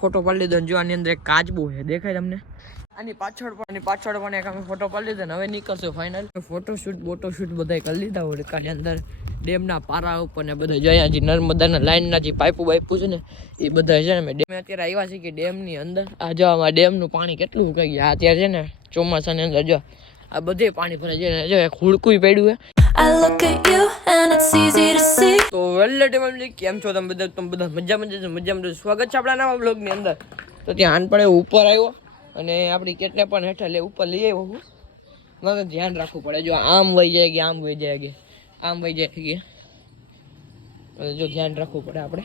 Photo પાડી લીધો. જો આની અંદર એક કાચબો છે, દેખાય તમને? આની પાછળ પણ એક અમે ફોટો પાડી લીધો ને હવે નીકળશું ફાઇનલ. બોટોશૂટ બધા કરી લીધા હોય. કાલે અંદર ડેમના પારા ઉપર ને બધા જયા જે નર્મદાના લાઈનના જે પાઇપો છે ને એ બધા છે ને મેં અત્યારે આવ્યા છે કે ડેમની અંદર. આ જો આમાં ડેમનું પાણી કેટલું કહી ગયા અત્યારે છે ને ચોમાસાની અંદર. જો આ બધે પાણી ભરાય છે ને જો એક હુડકું પડ્યું છે. તો વેલકમ, કેમ છો તમે બધા? મજામાં સ્વાગત છે આપણા નવા બ્લોગની અંદર. તો ત્યાં આન પડે ઉપર આવ્યો અને આપણી કેટલે પણ હેઠળ ઉપર લઈ આવ્યો હું. મારે ધ્યાન રાખવું પડે. જો આમ વહી જાય કે આમ વહી જાય કે આમ વહી જાય કે જો ધ્યાન રાખવું પડે આપણે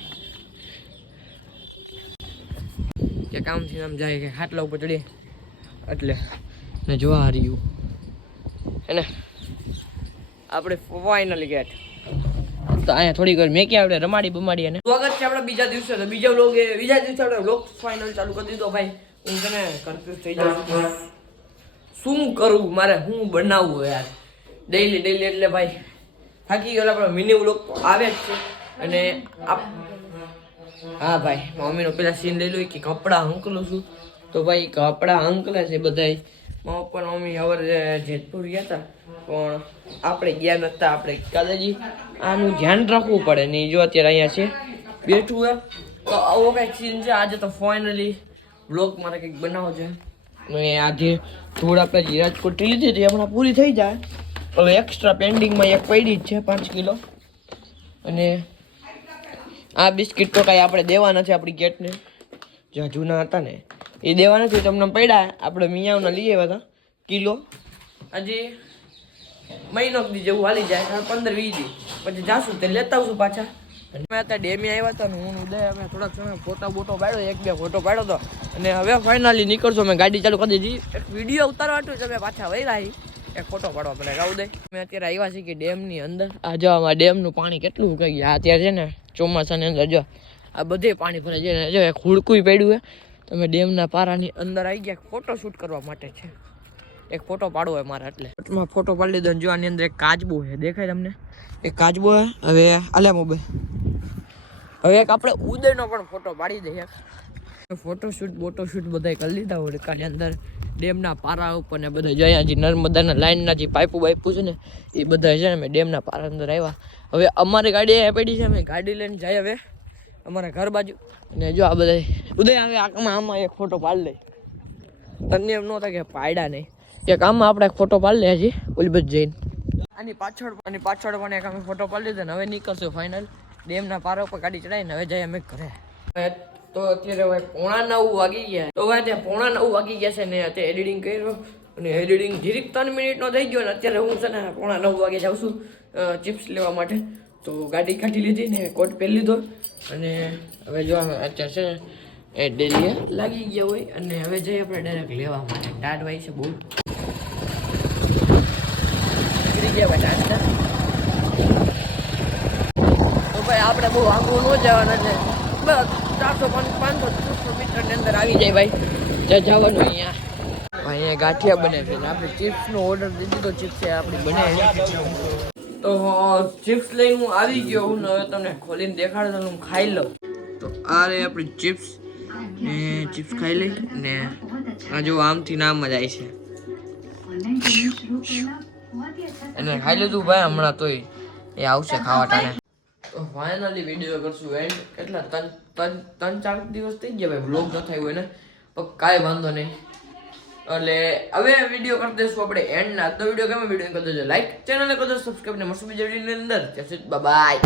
કે કામથી આમ જાય કે ખાટલા ઉપર ચડીએ એટલે ને જોવા હાર્યું હે ને આપણે ફાઇનલી ગેટ. તો અહીંયા થોડીક વાર મેં ક્યાં આપણે રમાડી બમાડી અને સ્વાગત છે આપણા બીજા દિવસે. તો બીજા દિવસે આપણે બ્લોગ ફાઇનલ ચાલુ કરી દીધો. ભાઈ હું તને કન્ફ્યુઝ થઈ જાઉં છું, શું કરું મારે, શું બનાવવું યાર ડેઈલી એટલે ભાઈ થાકી ગયેલા. આપણે મિની બ્લોગ આવે જ છે અને હા ભાઈ મમ્મીનો પેલા સીન લઈ લો કે કપડાં હંકલું છું. તો ભાઈ કપડાં હંકલે છે બધા. મારા પપ્પા મમ્મી હવે જેતપુર ગયા હતા પણ આપણે ગયા નહોતા. આપણે કાલેજી આનું ધ્યાન રાખવું પડે ને જો અત્યારે અહીંયા છે બેઠું હોય તો આવો કંઈક સીન છે. આજે તો ફાઇનલી બ્લોગ મારે કંઈક બનાવવો છે. અને આજે ધૂળ આપણે જે રાજકોટ લીધી હતી હમણાં પૂરી થઈ જાય. હવે એક્સ્ટ્રા પેન્ડિંગમાં એક પડી જ છે 5 કિલો. અને આ બિસ્કિટ તો કાંઈ આપણે દેવા નથી આપણી ગેટને, જ્યાં જૂના હતા ને એ દેવા નથી. તમને પડ્યા આપણે મિયાઓના લઈ આવ્યા હતા કિલો. હજી મહિનો દી જેવું હાલી જાય, 15-20 દી પછી જાશું તે લેતા આવશું પાછા. અને મેં અત્યારે ડેમી આવ્યા હતા ને હું ઉદય અમે થોડાક સમય ફોટો પાડ્યો, 1-2 ફોટો પાડ્યો હતો. અને હવે ફાઇનલી નીકળશો. મેં ગાડી ચાલુ કરી દીધી. એક વિડીયો ઉતારવા હતું તમે પાછા વહી એક ફોટો પાડવા પડે ગાઉ દે. મેં અત્યારે આવ્યા છીએ કે ડેમની અંદર. આ જો આમાં ડેમનું પાણી કેટલું કહી ગયા અત્યારે છે ને ચોમાસાની અંદર. જો આ બધે પાણી ભરાય છે ને જો એક હુડકું પડ્યું છે. તમે ડેમના પારાની અંદર આવી ગયા ફોટો શૂટ કરવા માટે છે. એક ફોટો પાડવો હોય મારે એટલે ફોટો પાડી લીધો. જો આની અંદર એક કાચબો છે, દેખાય તમને? એક કાચબો છે. હવે આલે મોબાઈલ હવે એક આપણે ઉદયનો પણ ફોટો પાડી દઈએ. બોટોશૂટ બધા કરી લીધા હોય. કાલે અંદર ડેમના પારા ઉપર ને બધા જયા જે નર્મદાના લાઈનના જે પાઇપો છે ને એ બધા છે ને મેં ડેમના પારા અંદર આવ્યા. હવે અમારી ગાડી અહીંયા પડી છે. અમે ગાડી લઈને જઈએ હવે અમારા ઘર બાજુ. અને જો આ બધા ઉદય હવે આમાં એક ફોટો પાડી લે. તને એમ ન થાય કે પાડ્યા નહીં. એક આમાં આપણે એક ફોટો પાડી લે હજી ઓલી બધ જઈને. આની પાછળ પણ એક અમે ફોટો પાડી લીધો ને હવે નીકળશું ફાઇનલ. ડેમના પારા ઉપર ગાડી ચડાવીને હવે જઈએ અમે ઘરે. તો અત્યારે ભાઈ 9:45 વાગી ગયા. તો ભાઈ ત્યાં 9:45 વાગી ગયા છે ને અત્યારે એડિટિંગ કર્યો અને એડિટિંગ ધીરીક 3 મિનિટનો થઈ ગયો ને અત્યારે હું છે ને 9:45 વાગે જાઉં છું ચિપ્સ લેવા માટે. તો ગાડી કાઢી લીધી ને કોટ પહેરી લીધો અને હવે જો અત્યારે છે ને એ ડેલી લાગી ગયા હોય અને હવે જઈએ આપણે ડાયરેક્ટ લેવા માટે. ટાટ વાય છે બહુ નીકળી ગયા ભાઈ ટાટના. તો ભાઈ આપણે બહુ આગળ ન જવાના છે. બસ 400-500 મીટરની અંદર આવી જાય ભાઈ જ્યાં જવાનું. અહીંયા ગાંઠિયા બને છે. આપણે ચિપ્સનો ઓર્ડર દીધી તો ચિપ્સ આપણી બને. તો ચિપ્સ લઈને હું આવી ગયો હું. હવે તમને ખોલીને દેખાડો તો હું ખાઈ લઉં. તો આ રે આપણી ચિપ્સ ને ચિપ્સ ખાઈ લઈ ને આ જો આમથી નામ જ આવી છે એને ખાઈ લીધું ભાઈ હમણાં. તોય એ આવશે ખાવા ટાણે. તો ફાઇનલી વિડીયો કરશું એન્ડ. કેટલા 3-4 દિવસ થઈ ગયા ભાઈ બ્લોગ ન થયું હોય ને પણ કાંઈ વાંધો નહીં. એટલે હવે વિડીયો કરી દઈશું આપણે એન્ડ. આજનો વિડીયો ગમે વિડીયો કરી દેજો લાઈક, ચેનલને કરી દો સબસ્ક્રાઈબ ને મળશું બીજા વિડીયોની અંદર. બાય.